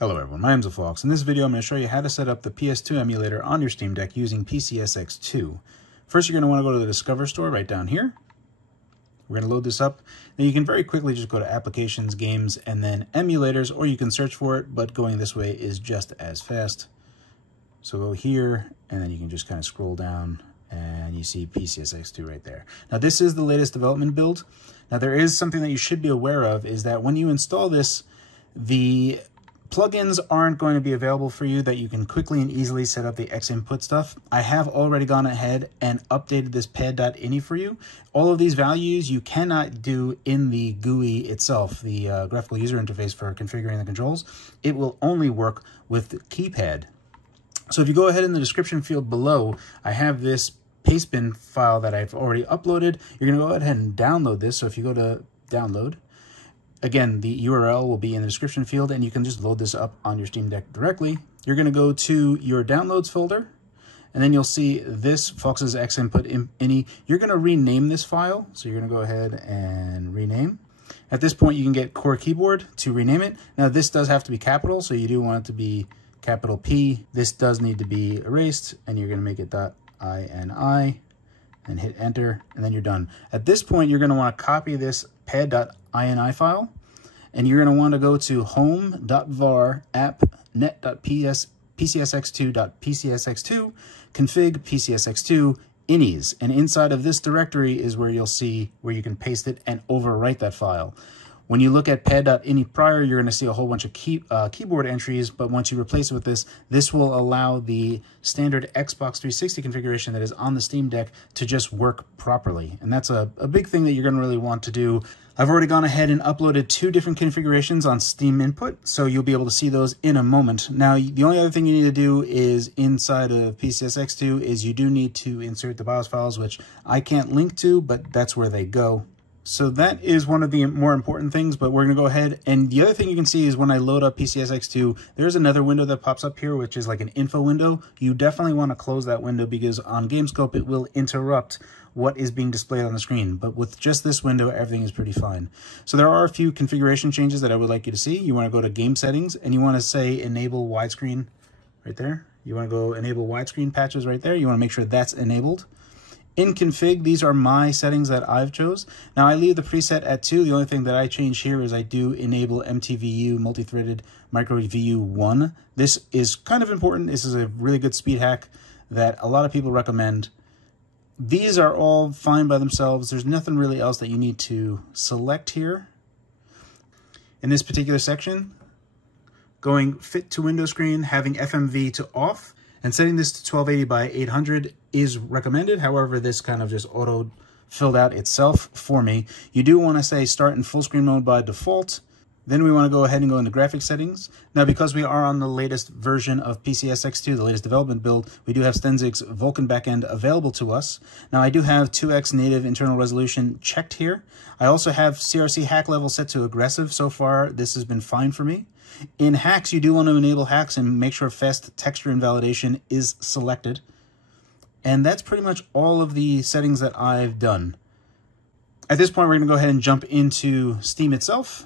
Hello everyone, my name's Fox. In this video I'm going to show you how to set up the PS2 emulator on your Steam Deck using PCSX2. First you're going to want to go to the Discover store right down here. We're going to load this up. Then you can very quickly just go to Applications, Games, and then Emulators, or you can search for it, but going this way is just as fast. So go here, and then you can just kind of scroll down, and you see PCSX2 right there. Now this is the latest development build. Now there is something that you should be aware of, is that when you install this, the plugins aren't going to be available for you that you can quickly and easily set up the X input stuff. I have already gone ahead and updated this PAD.ini for you. All of these values you cannot do in the GUI itself, the graphical user interface for configuring the controls. It will only work with the keypad. So if you go ahead in the description field below, I have this pastebin file that I've already uploaded. You're going to go ahead and download this. So if you go to download, again, the URL will be in the description field, and you can just load this up on your Steam Deck directly. You're going to go to your downloads folder, and then you'll see this Fox's X Input Ini. You're going to rename this file, so you're going to go ahead and rename. At this point, you can get Core Keyboard to rename it. Now, this does have to be capital, so you do want it to be capital P. This does need to be erased, and you're going to make it .ini, and hit enter, and then you're done. At this point, you're going to want to copy this pad.ini file, and you're going to want to go to home.var app.net.pcsx2.pcsx2 config pcsx2 inis, and inside of this directory is where you'll see where you can paste it and overwrite that file. When you look at pad.ini prior, you're going to see a whole bunch of keyboard entries, but once you replace it with this, this will allow the standard Xbox 360 configuration that is on the Steam Deck to just work properly. And that's a big thing that you're going to really want to do. I've already gone ahead and uploaded 2 different configurations on Steam Input, so you'll be able to see those in a moment. Now, the only other thing you need to do is inside of PCSX2 is you do need to insert the BIOS files, which I can't link to, but that's where they go. So that is one of the more important things, but we're going to go ahead. And the other thing you can see is when I load up PCSX2, there's another window that pops up here, which is like an info window. You definitely want to close that window because on GameScope, it will interrupt what is being displayed on the screen. But with just this window, everything is pretty fine. So there are a few configuration changes that I would like you to see. You want to go to Game Settings, and you want to say Enable Widescreen right there. You want to go Enable Widescreen Patches right there. You want to make sure that's enabled. In config, these are my settings that I've chose. Now I leave the preset at 2. The only thing that I change here is I do enable MTVU, multi-threaded micro VU 1. This is kind of important. This is a really good speed hack that a lot of people recommend. These are all fine by themselves. There's nothing really else that you need to select here. In this particular section, going fit to window screen, having FMV to off, and setting this to 1280 by 800 is recommended. However, this kind of just auto filled out itself for me. You do want to say start in full screen mode by default. Then we want to go ahead and go into graphics settings. Now, because we are on the latest version of PCSX2, the latest development build, we do have Stenzig's Vulkan backend available to us. Now, I do have 2x native internal resolution checked here. I also have CRC hack level set to aggressive. So far, this has been fine for me. In hacks, you do want to enable hacks and make sure fast texture invalidation is selected. And that's pretty much all of the settings that I've done. At this point, we're going to go ahead and jump into Steam itself.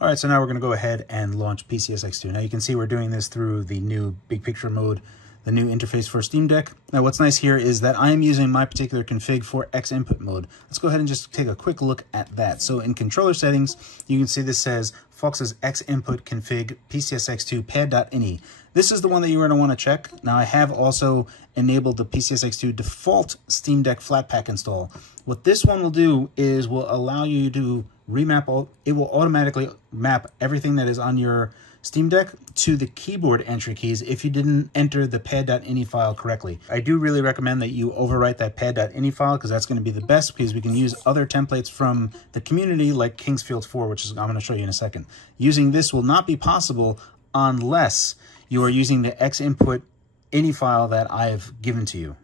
All right, so now we're going to go ahead and launch PCSX2. Now you can see we're doing this through the new big picture mode, the new interface for Steam Deck. Now what's nice here is that I am using my particular config for X input mode. Let's go ahead and just take a quick look at that. So in controller settings, you can see this says Fox's X input config PCSX2 pad.ini. This is the one that you're going to want to check. Now I have also enabled the PCSX2 default Steam Deck Flatpak install. What this one will do is will allow you to remap it will automatically map everything that is on your Steam Deck to the keyboard entry keys if you didn't enter the pad.ini file correctly. I do really recommend that you overwrite that pad.ini file because that's going to be the best, because we can use other templates from the community like Kingsfield 4, which is I'm going to show you in a second. Using this will not be possible unless you are using the X input ini file that I've given to you.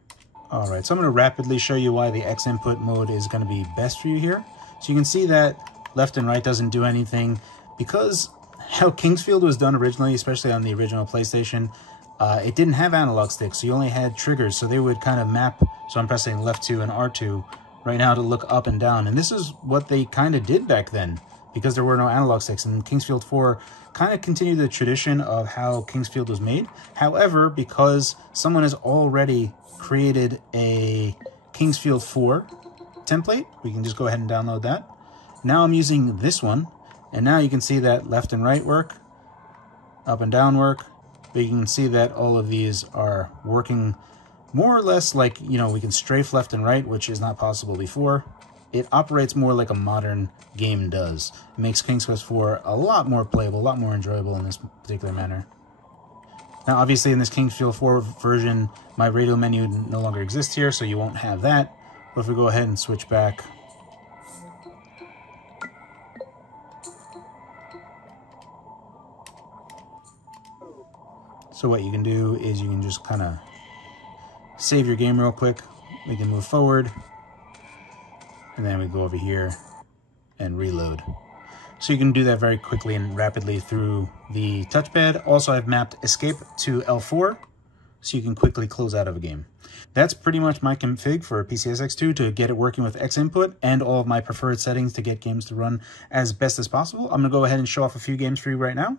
All right, so I'm going to rapidly show you why the X input mode is going to be best for you here. So you can see that left and right doesn't do anything because how Kingsfield was done originally, especially on the original PlayStation, it didn't have analog sticks, so you only had triggers, so they would kind of map. So I'm pressing left 2 and R2 right now to look up and down, and this is what they kind of did back then. because there were no analog sticks. And Kingsfield 4 kind of continued the tradition of how Kingsfield was made. However, because someone has already created a Kingsfield 4 template, we can just go ahead and download that. Now I'm using this one, and now you can see that left and right work, up and down work, but you can see that all of these are working more or less like, you know, we can strafe left and right, which is not possible before. It operates more like a modern game does. It makes King's Quest 4 a lot more playable, a lot more enjoyable in this particular manner. Now, obviously, in this Kingsfield 4 version, my radio menu no longer exists here, so you won't have that. But if we go ahead and switch back, so what you can do is you can just kind of save your game real quick. We can move forward, and then we go over here and reload. So you can do that very quickly and rapidly through the touchpad. Also, I've mapped escape to L4, so you can quickly close out of a game. That's pretty much my config for PCSX2 to get it working with X input and all of my preferred settings to get games to run as best as possible. I'm gonna go ahead and show off a few games for you right now.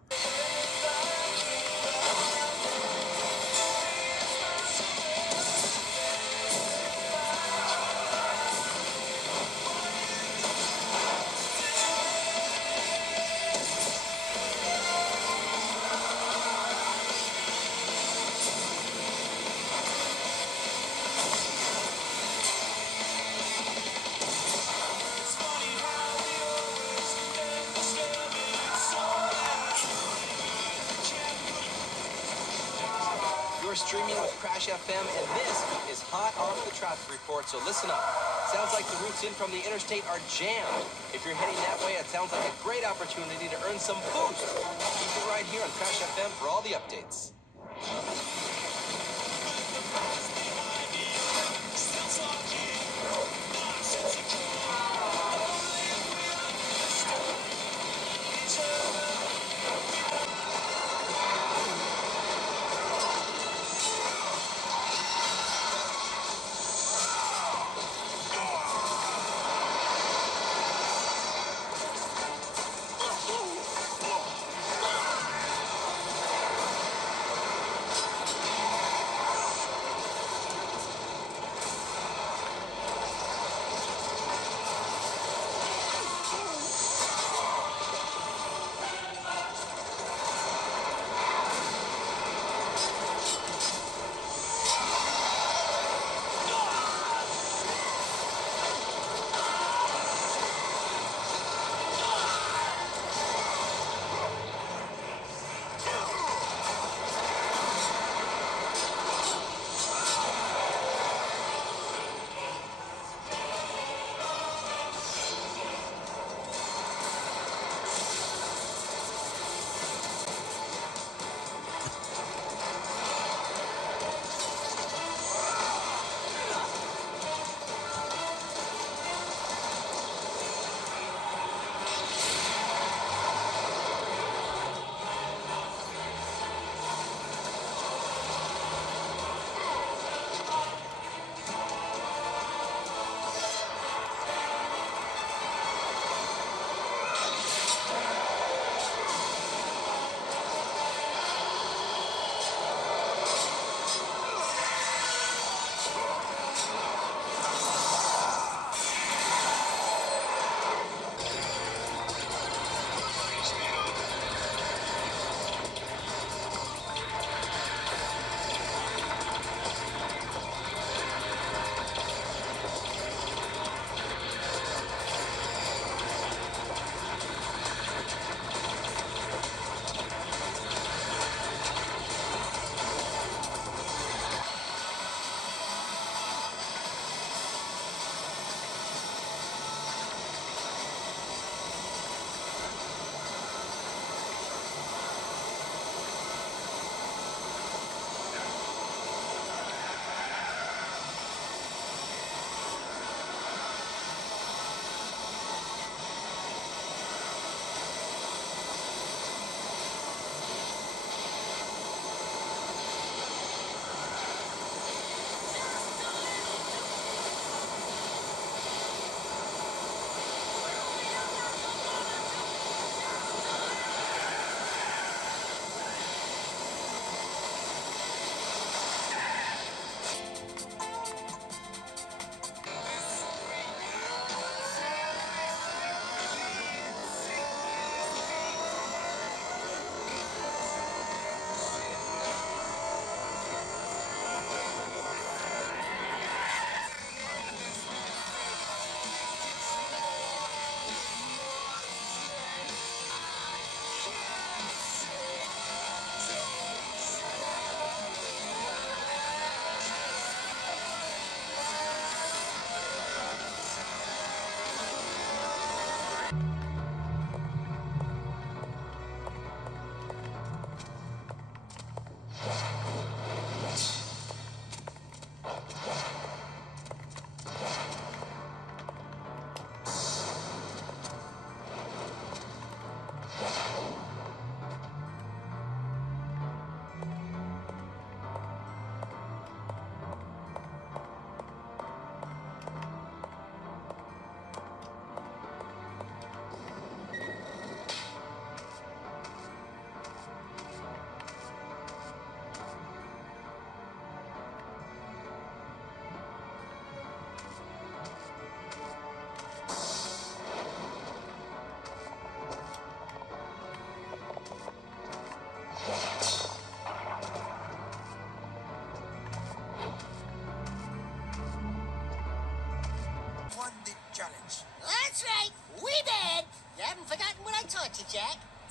You're streaming with Crash FM, and this is hot off the traffic report, so listen up. Sounds like the routes in from the interstate are jammed. If you're heading that way, it sounds like a great opportunity to earn some boost. Keep it right here on Crash FM for all the updates.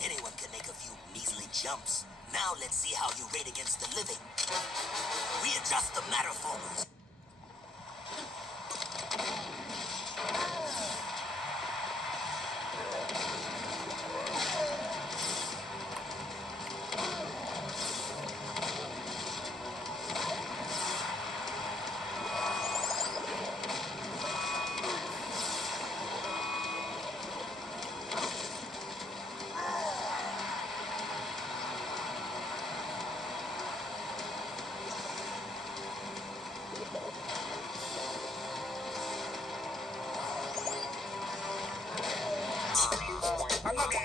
Anyone can make a few measly jumps. Now let's see how you rate against the living. Readjust the matter formula.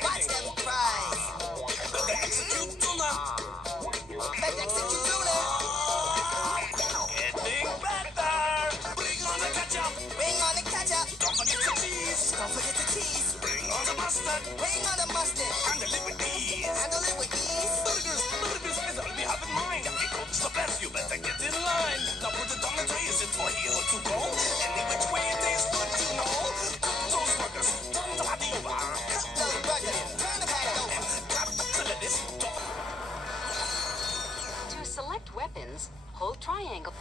Watch them cry. Better execute sooner. Better execute sooner. Getting better. Bring on the ketchup. Bring on the ketchup. Don't forget the cheese. Don't forget the cheese. Bring on the mustard. Bring on the mustard. Handle it with ease. Handle it with ease. Burgers is all we have in mind. It cooks the best. You better get in line. Now put it on the tray. Is it for here or to go? Any which way it tastes good, you know. Cook those burgers. Turn the patty over. Cook those burgers. Turn the patty over. To select weapons, hold triangle.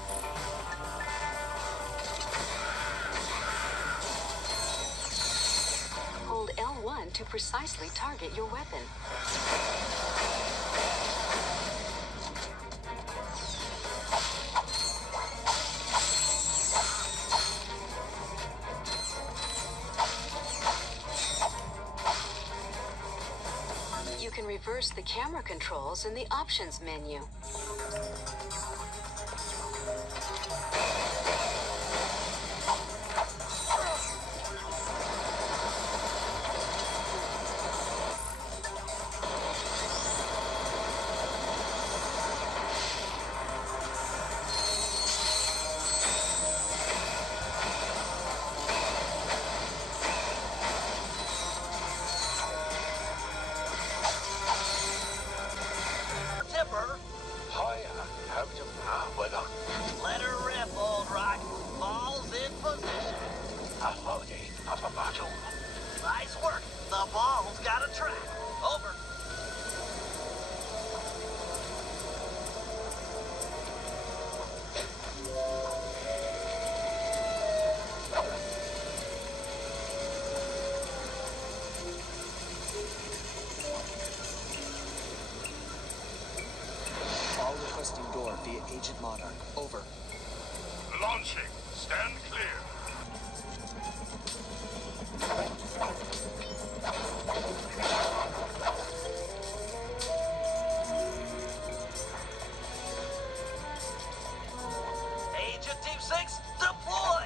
Hold L1 to precisely target your weapon. You can reverse the camera controls in the options menu. Let her rip, old rock. Ball's in position. Nice work. The ball's got a track. Over. All requesting door via Agent Monarch. Over. Launching. Stand clear. Agent Team 6, deploy!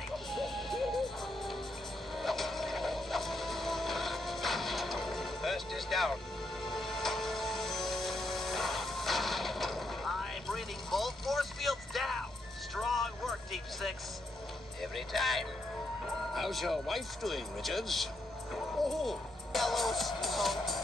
First is down. I'm reading both force fields down. Strong work, Team 6. Every time. How's your wife doing, Richards? Oh, yellow smoke.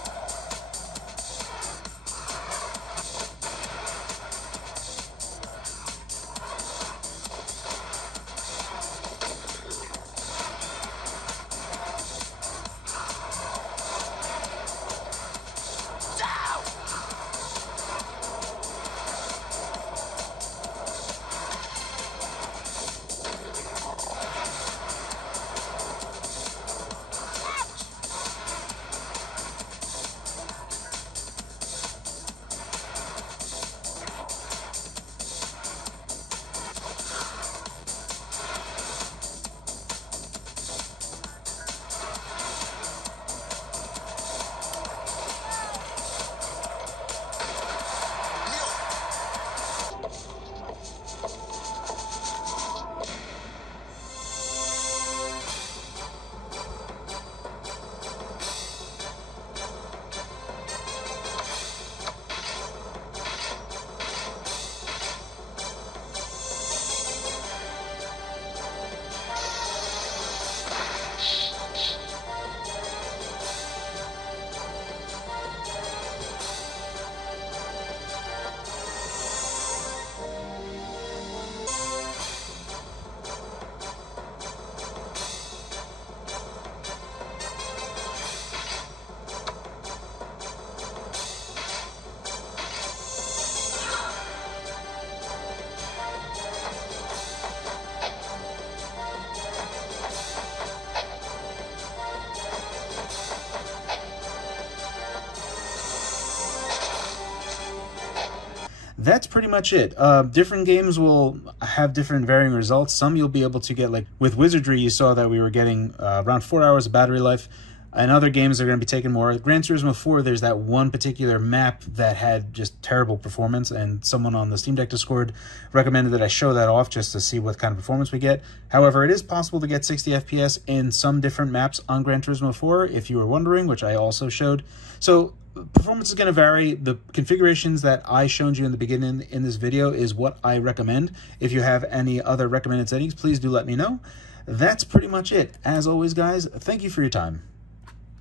that's pretty much it. Different games will have different varying results. Some you'll be able to get, like with Wizardry, you saw that we were getting around 4 hours of battery life. And other games are going to be taking more. Gran Turismo 4, there's that one particular map that had just terrible performance, and someone on the Steam Deck Discord recommended that I show that off just to see what kind of performance we get. However, it is possible to get 60 FPS in some different maps on Gran Turismo 4, if you were wondering, which I also showed. So performance is going to vary. The configurations that I showed you in the beginning in this video is what I recommend. If you have any other recommended settings, please do let me know. That's pretty much it. As always, guys, thank you for your time.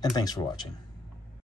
And thanks for watching.